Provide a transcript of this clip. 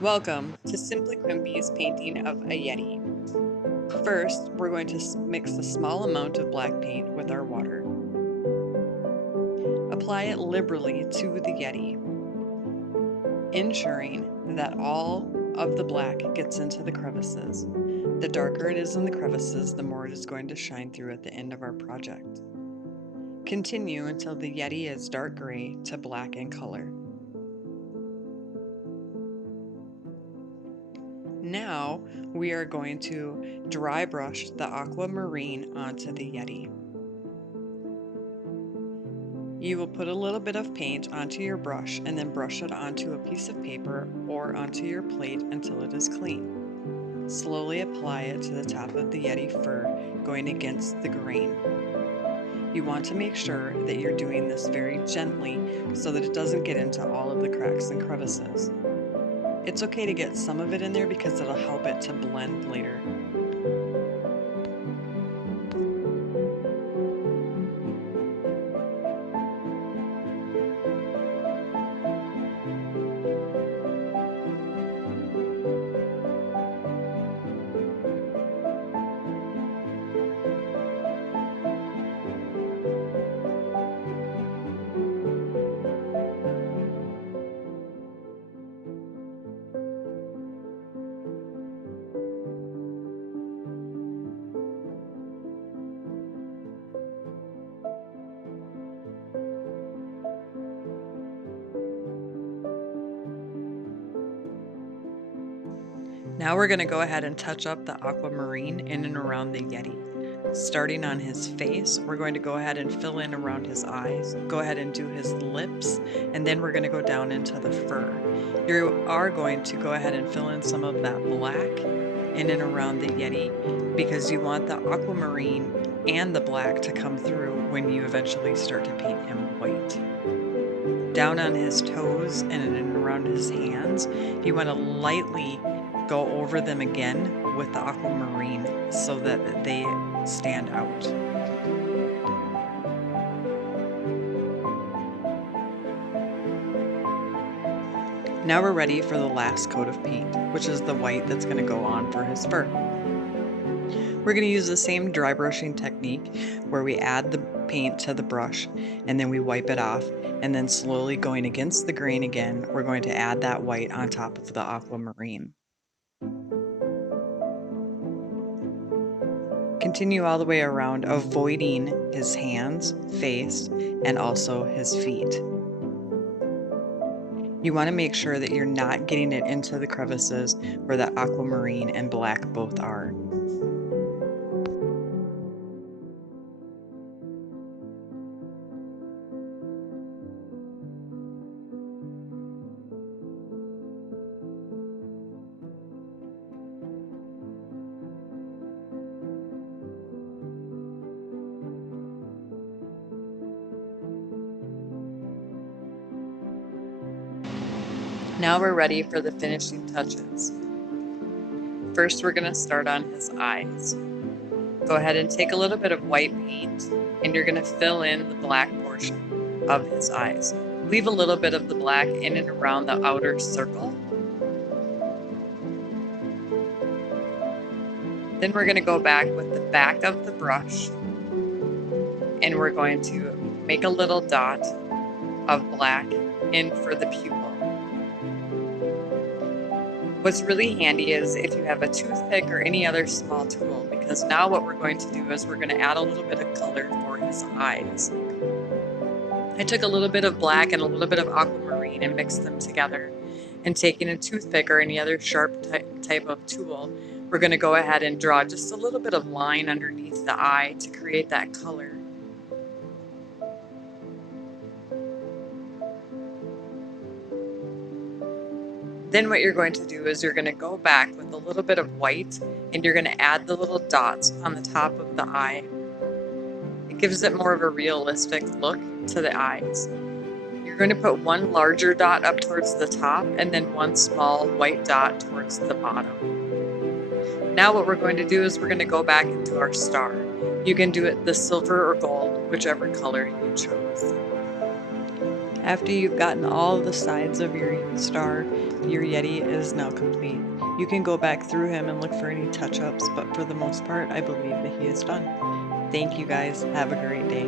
Welcome to Simply Quimpy's painting of a Yeti. First, we're going to mix a small amount of black paint with our water. Apply it liberally to the Yeti, ensuring that all of the black gets into the crevices. The darker it is in the crevices, the more it is going to shine through at the end of our project. Continue until the Yeti is dark gray to black in color. Now we are going to dry brush the aquamarine onto the Yeti. You will put a little bit of paint onto your brush and then brush it onto a piece of paper or onto your plate until it is clean. Slowly apply it to the top of the Yeti fur, going against the grain. You want to make sure that you're doing this very gently so that it doesn't get into all of the cracks and crevices. It's okay to get some of it in there because it'll help it to blend later. Now we're going to go ahead and touch up the aquamarine in and around the Yeti. Starting on his face, we're going to go ahead and fill in around his eyes, go ahead and do his lips, and then we're going to go down into the fur. You are going to go ahead and fill in some of that black in and around the Yeti because you want the aquamarine and the black to come through when you eventually start to paint him white. Down on his toes and in and around his hands, you want to lightly go over them again with the aquamarine so that they stand out. Now we're ready for the last coat of paint, which is the white that's going to go on for his fur. We're going to use the same dry brushing technique where we add the paint to the brush and then we wipe it off, and then slowly going against the grain again, we're going to add that white on top of the aquamarine. Continue all the way around, avoiding his hands, face, and also his feet. You want to make sure that you're not getting it into the crevices where the aquamarine and black both are. Now we're ready for the finishing touches. First, we're going to start on his eyes. Go ahead and take a little bit of white paint and you're going to fill in the black portion of his eyes. Leave a little bit of the black in and around the outer circle. Then we're going to go back with the back of the brush and we're going to make a little dot of black in for the pupil. What's really handy is if you have a toothpick or any other small tool, because now what we're going to do is we're going to add a little bit of color for his eyes. I took a little bit of black and a little bit of aquamarine and mixed them together, and taking a toothpick or any other sharp type of tool, we're going to go ahead and draw just a little bit of line underneath the eye to create that color. Then what you're going to do is you're going to go back with a little bit of white and you're going to add the little dots on the top of the eye. It gives it more of a realistic look to the eyes. You're going to put one larger dot up towards the top and then one small white dot towards the bottom. Now what we're going to do is we're going to go back into our star. You can do it the silver or gold, whichever color you chose. After you've gotten all the sides of your star, your Yeti is now complete. You can go back through him and look for any touch-ups, but for the most part, I believe that he is done. Thank you guys. Have a great day.